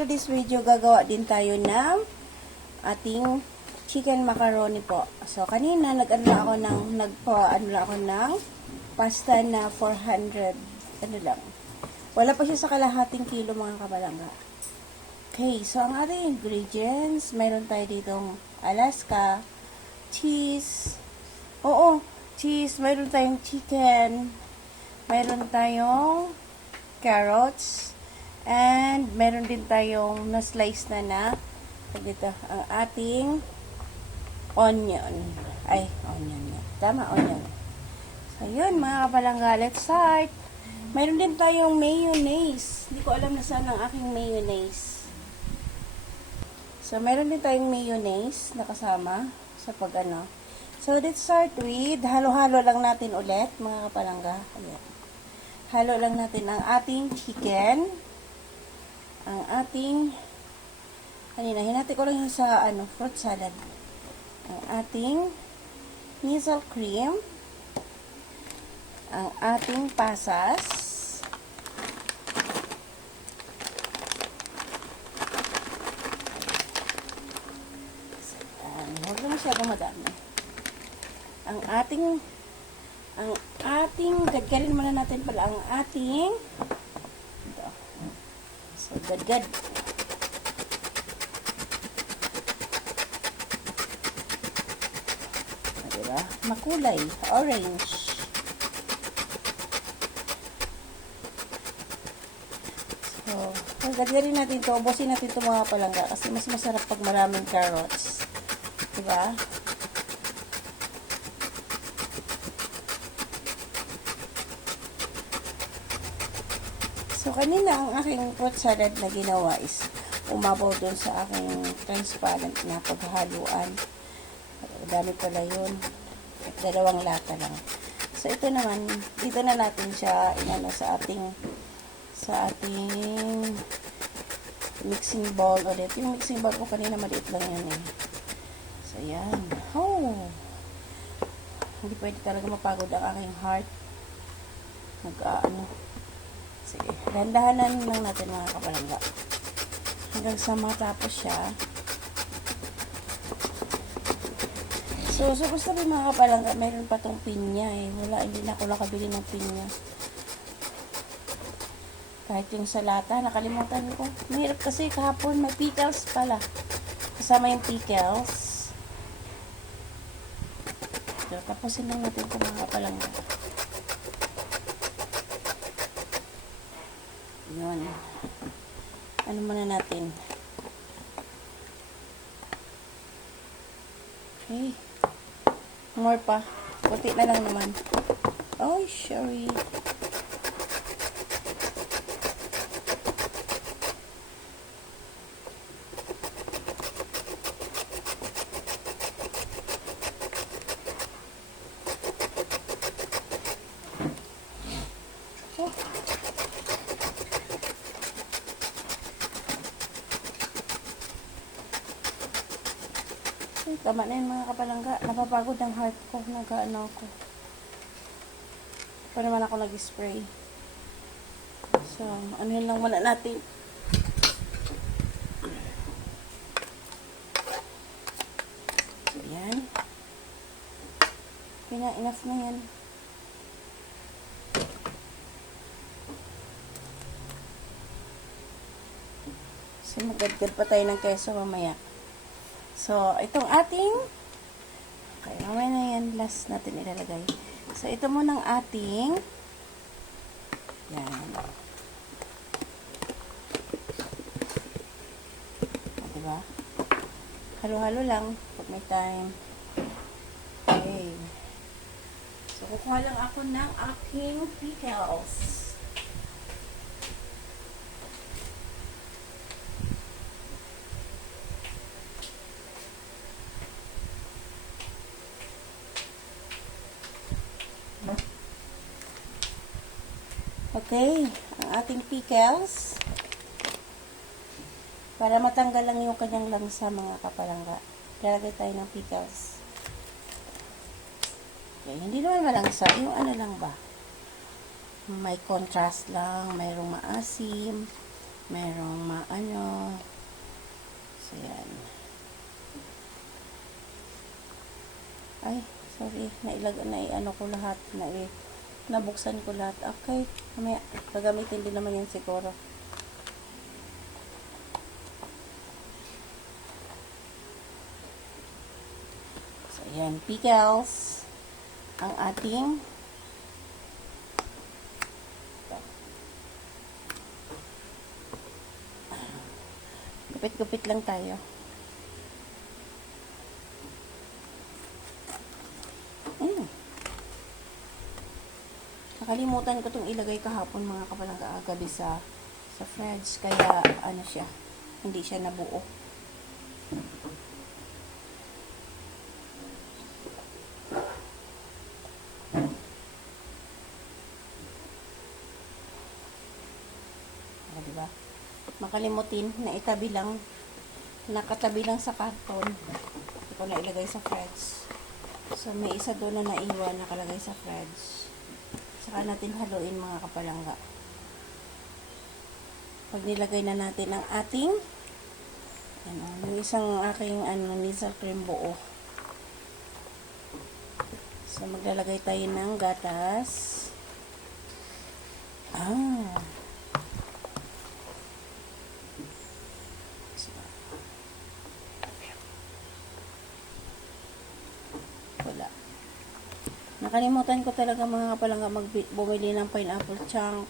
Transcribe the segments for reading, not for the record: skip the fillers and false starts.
today's video, gagawa din tayo ng ating chicken macaroni po. So, kanina, nag-ano ako ng pasta na 400, ano lang. Wala pa siya sa kalahating kilo, mga kabalangga. Okay, so ang ating ingredients, mayroon tayo ditong Alaska, cheese, cheese, mayroon tayong chicken, mayroon tayong carrots, and meron din tayong na-slice na dito, ang ating onion. Onion yan. Tama, onion. So, yun, mga kabalangga, let's start. Meron din tayong mayonnaise. Hindi ko alam na saan ang aking mayonnaise. So, meron din tayong mayonnaise na kasama sa pag-ano. So, let's start with, halo-halo lang natin ulit, mga kapalangga. Ayan. Halo lang natin ang ating chicken. Ang ating, hinati ko lang yung sa, fruit salad. Ang ating miso cream. Ang ating pasas. Huwag na masyadong madami. Ang ating, gadgadin muna natin pala ang ating, ito. So, gadgad. Diba? Makulay, orange. So, gadgadin natin ito, ubusin natin ito mga palangga kasi mas masarap pag maraming carrots. Diba? So, kanina ang aking fruit salad na ginawa is umabaw doon sa aking transparent na paghaluan. Dami pala yun. At 2 lata lang. So, ito naman, dito na natin siya inano sa ating mixing bowl ulit. Yung mixing bowl ko kanina maliit lang yan eh. So, yan. Hindi pwede talaga mapagod ang aking heart. Sige, dahan-dahanan lang natin mga kapalangga. Hanggang sa matapos siya. So, basta rin mga kapalangga, mayroon pa tong pinya eh. Hindi na ako nakabili ng pinya. Kahit yung sa lata, nakalimutan ko. Mahirap kasi kahapon, may pickles pala. Kasama yung pickles. So, tapusin lang natin ito mga kapalangga. Yun. Ano muna natin? Okay. More pa. Puti na lang naman. Oh, sorry. Tama na yun mga kapalangga. Napapagod ang heart ko. Nag-ano ako. Pa naman ako nag-spray. So, anuhin lang muna natin. So, yan. Enough na yan. So, magdagdag pa tayo ng keso mamaya. So, itong ating, okay, mamaya na yan, last natin ilalagay. So, ito muna ang ating, yan. Diba? Halo-halo lang, pag may time. Okay. So, kukuha lang ako ng aking pickles. Okay, ang ating pickles. Para matanggal lang yung kanyang langsa mga kapalangga. Lalagay tayo ng pickles. Okay, hindi naman malangsa. Yung lang ba? May contrast lang, mayroong maasim, merong maano. So, yan. Ay, sorry. Naiano ko lahat. Nabuksan ko lahat. Okay. Mamaya, gagamitin din naman yan siguro. So, yan. Pickles. Ang ating gupit-gupit lang tayo. Nakalimutan ko itong ilagay kahapon mga kapalangga gabi sa fridge. Kaya ano siya, hindi siya nabuo. Diba? Makalimutin na itabi lang, nakatabi lang sa karton. Hindi ko na ilagay sa fridge. So, may isa doon na naiwan nakalagay sa fridge. Saka natin haluin mga kapalangga. Pag nilagay na natin ang ating yung isang aking nasal cream buo. So, maglalagay tayo ng gatas. Wala. Nakalimutan ko talaga mga kapalangga bumili ng pineapple chunk.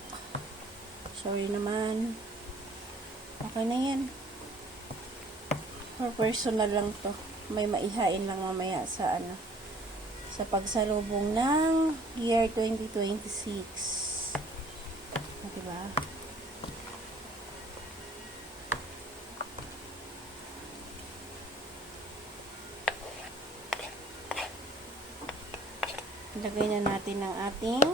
Sorry naman. Okay na yan. For personal lang to. May maihain lang mamaya sa sa pagsalubong ng year 2026. Diba? Ilagay na natin ang ating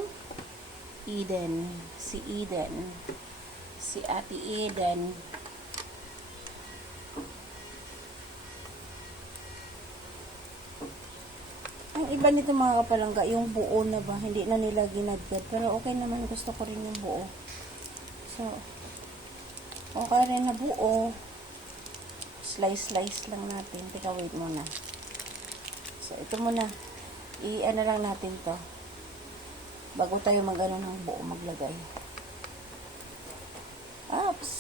Eden. Si Eden. Si Ate Eden. Ang iba nito mga kapalangga, yung buo na ba? Hindi na nila ginadgad. Pero okay naman, gusto ko rin yung buo. So, okay rin na buo. Slice lang natin. Teka, wait muna. So, ito muna. I-ano lang natin to. Bago tayo mag-ano ng buo maglagay. Oops!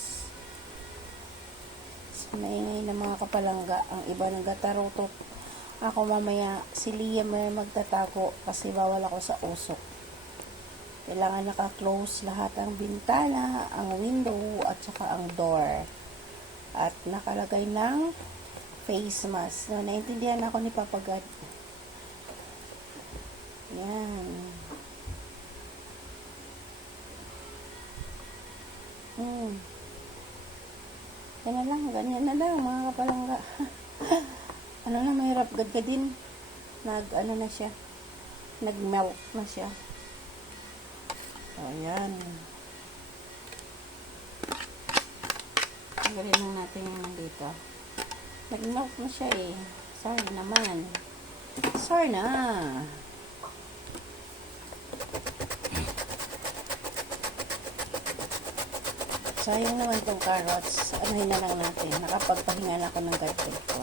So, maingay na mga kapalangga. Ang iba ng gatarutot. Ako mamaya, si Liam may magtatago kasi bawal ako sa usok. Kailangan naka-close lahat ang bintana, ang window, at saka ang door. At nakalagay ng face mask. No, naintindihan ako ni Papa God. Yan. Yan na lang, ganyan na lang mga kapalangga. Ano na, mahirap gad din. Ano na siya. Nag-melt na siya. So, ayan. Tanggalin lang natin yung dito. Nag-melt na siya eh. Sorry naman. Sorry na. Sayang naman tong carrots. Anuhin na lang natin. Nakapagpahinga na ako ng gadget ko.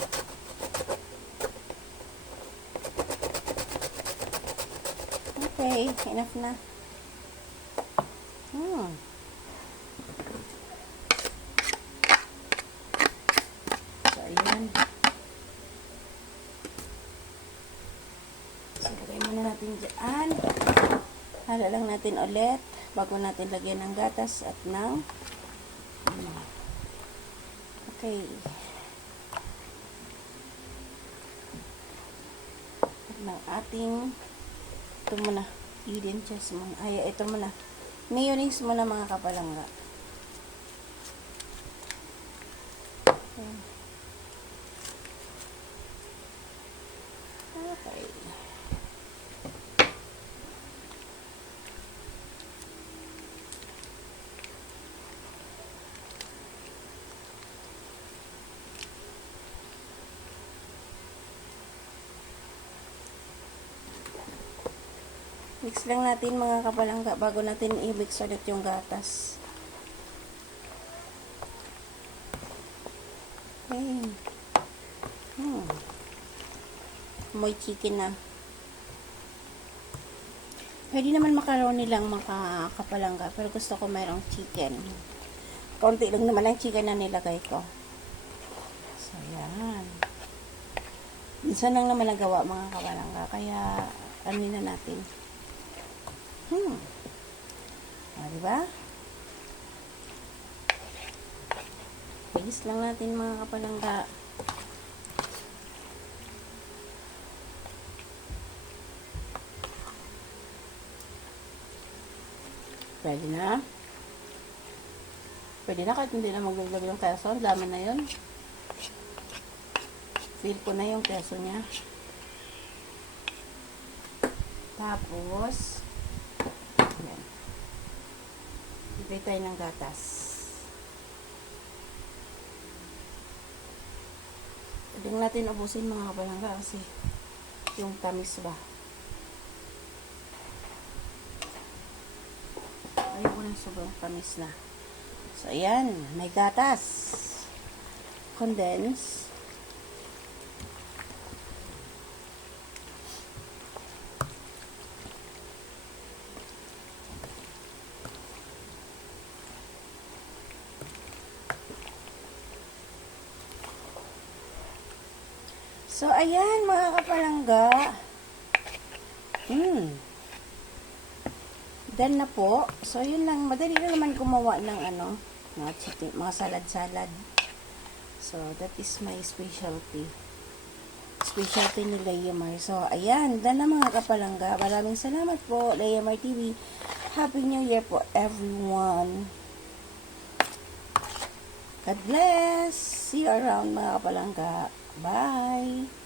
Okay, enough na. So, ayan. So, lagay muna natin dyan. Hala lang natin ulit bago natin lagyan ng gatas at ng okay. At ng ating ito muna. Eden cheese muna. Ay, ito muna. Mayonnaise muna mga kapalangga. Okay. Okay. Mix lang natin mga kapalangga bago natin i-mix ulit yung gatas. Okay. May chicken na. Pwede naman macaroni lang mga kapalangga, pero gusto ko mayroong chicken. Konti lang naman ang chicken na nilagay ko. So, yan. Minsan lang naman nagawa mga kapalangga, kaya ano na natin. Diba? Bilis lang natin mga kapalangga. Pwede na. Pwede na kahit hindi na maglaglag yung keso. Laman na yun. Feel ko na yung keso niya. Tapos, ayan. Hintay tayo ng gatas. Pwede natin ubusin mga kapalangga kasi yung tamis ba. Ayoko ng sobrang tamis na. So, ayan. May gatas. Condense. So, ayan mga kapalangga. Done na po. So, yun lang. Madali na naman gumawa ng mga salad-salad. So, that is my specialty. Specialty ni Layamar. So, ayan. Done na mga kapalangga. Maraming salamat po, Layamar TV. Happy New Year po, everyone. God bless. See you around mga kapalangga. Bye.